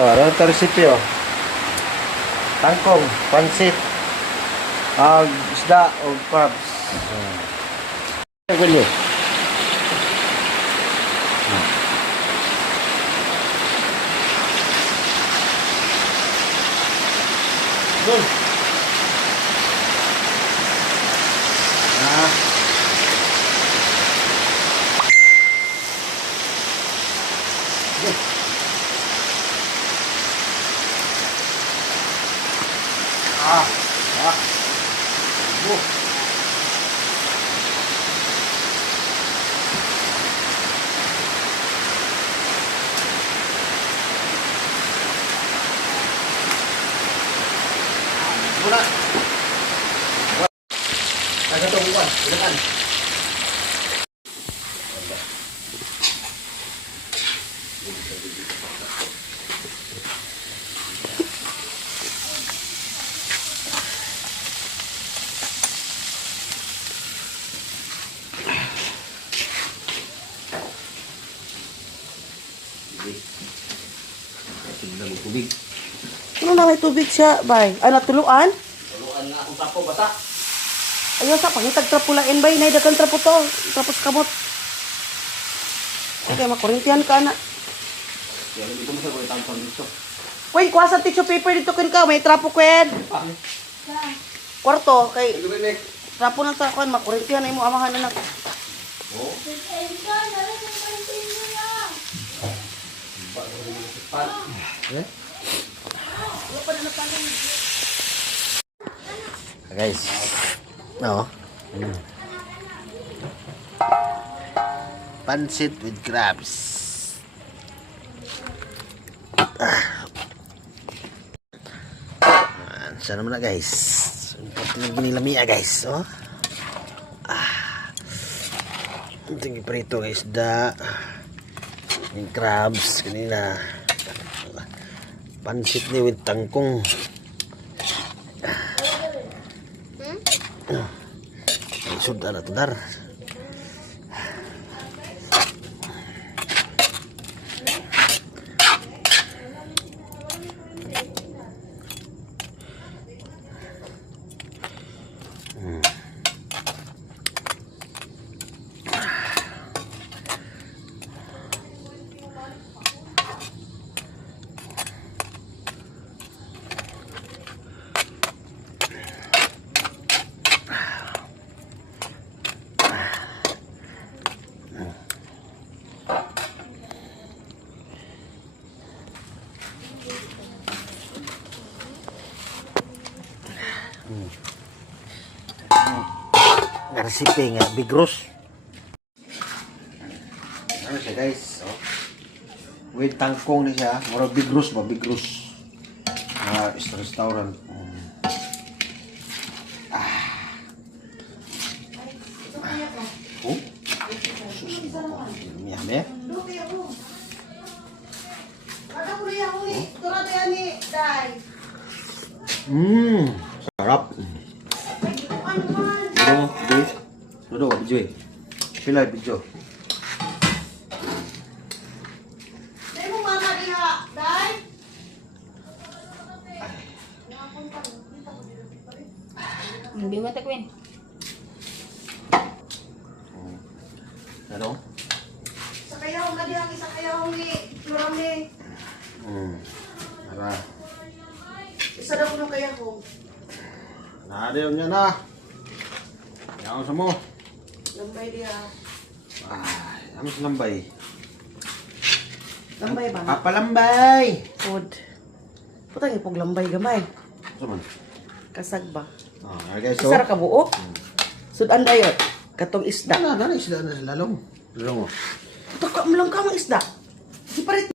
Ano ito recipe oh? Tangkong, pansit, isda o crabs. Gulyo. Dun. Muna. Agak to bukan, bukan. Tubig. Ano na may tubig siya, bay? Ay, natuluan? Tuluan nga akong tapo, basa. Ayaw sa pangitag trapulain, bay. Naidagan trapo to. Tapos kamot. Okay, makurintihan ka na. Kaya hindi ko masaya kung itampang dito. Kwen, kuha sa tissue paper dito, Kwen ka. May trapo, Kwen. Kwarto, kay trapo na sa Kwen. Makurintihan na mo amahan na na. Oh. Guys, no. Pansit with crabs. Sana naman na guys. Sunod na ginilamiya guys. Oh. Tingin prito guys da. Yung crabs kanina. Pansit ni with tangkong. Sudah na tudar. Recipe nga bigros. Ano siya guys? Oh. With tangkong na siya. Mura bigros ba? Bigros. Sa restaurant. Oh? Miyame? Sarap. Dodo, video eh. Pila video. Dai mo mama diha, dai. Hindi mo takwin. Ano? Sa kayaw nga diha, isa kayaw ni Florame. Tara. Isa daw ng kayaw. Nadayon niya na. Yaw sa mo. Lambay diha. Ano sa lambay? Lambay ba? Papalambay! Food. Putang ipog lambay gamay. Ano man? Kasag ba? Guys, so. Isa ra ka buok. Sudan dayot. Katong isda. Ano isda na sa lalong? Lalong mo. Taka mo lang ka mga isda. Di parit.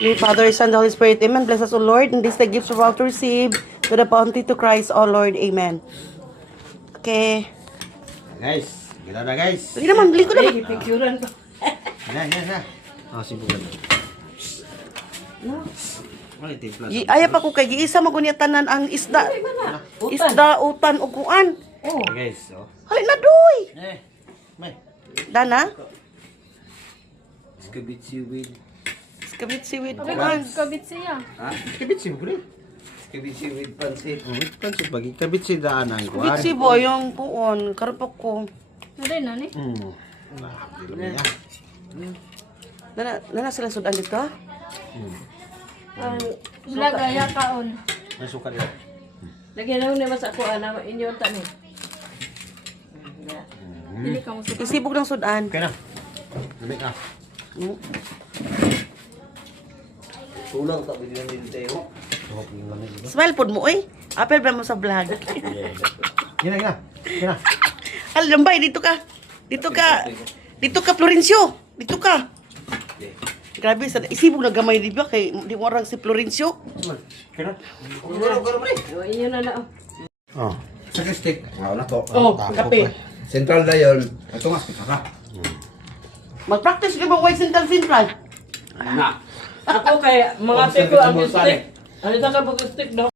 May Father, Son, the Holy Spirit. Amen. Bless us, O Lord, and this the gifts we're about to receive to the bounty to Christ, O Lord. Amen. Okay. Guys, gila na guys. Sige naman, bili ko naman. Picturean ko. Na. Simpulan. Ayaw pa ko kay giisa magunyatanan ang isda. Isda, utan, o kuan. Oh. Guys, so. Hali na, doy. May. Dana? Skabitsi with Skabitsi with Okay, kuan. kabit siya. Ha? Kabitsi mo rin. Kabitsi with pansit. Pansit bagi. Kabitsi daan ang kuwan. Skabitsi bo yung puon. Karapok ko. Naday na ni. Nana sila sudan dito? Vlog aya kaon. May suka dito. Lagyan lang naman sa kuha na inyo tani. Dili ka mo sa Isibog ng sudan. Okay na. Lamig na. Tulang tak bigyan ni Teo. Suka yung lamig dito. Smile pod mo, oy. Apel ba mo sa vlog? Gina, gina. Gina. Lambay, dito ka. Dito ka. Dito ka, Florencio. Dito ka. Grabe, isibog na gamay di ba? Kay di mo orang si Florencio. Gina. O inyo na na. Oh. Sa stick. Wow na to. Oh, kape. Central na yun. Ito nga, saka. Mag-practice ka ba, White Central? Na. Ako kay mga Oh, teko ang sakit ang stick. Ano sa ka stick daw?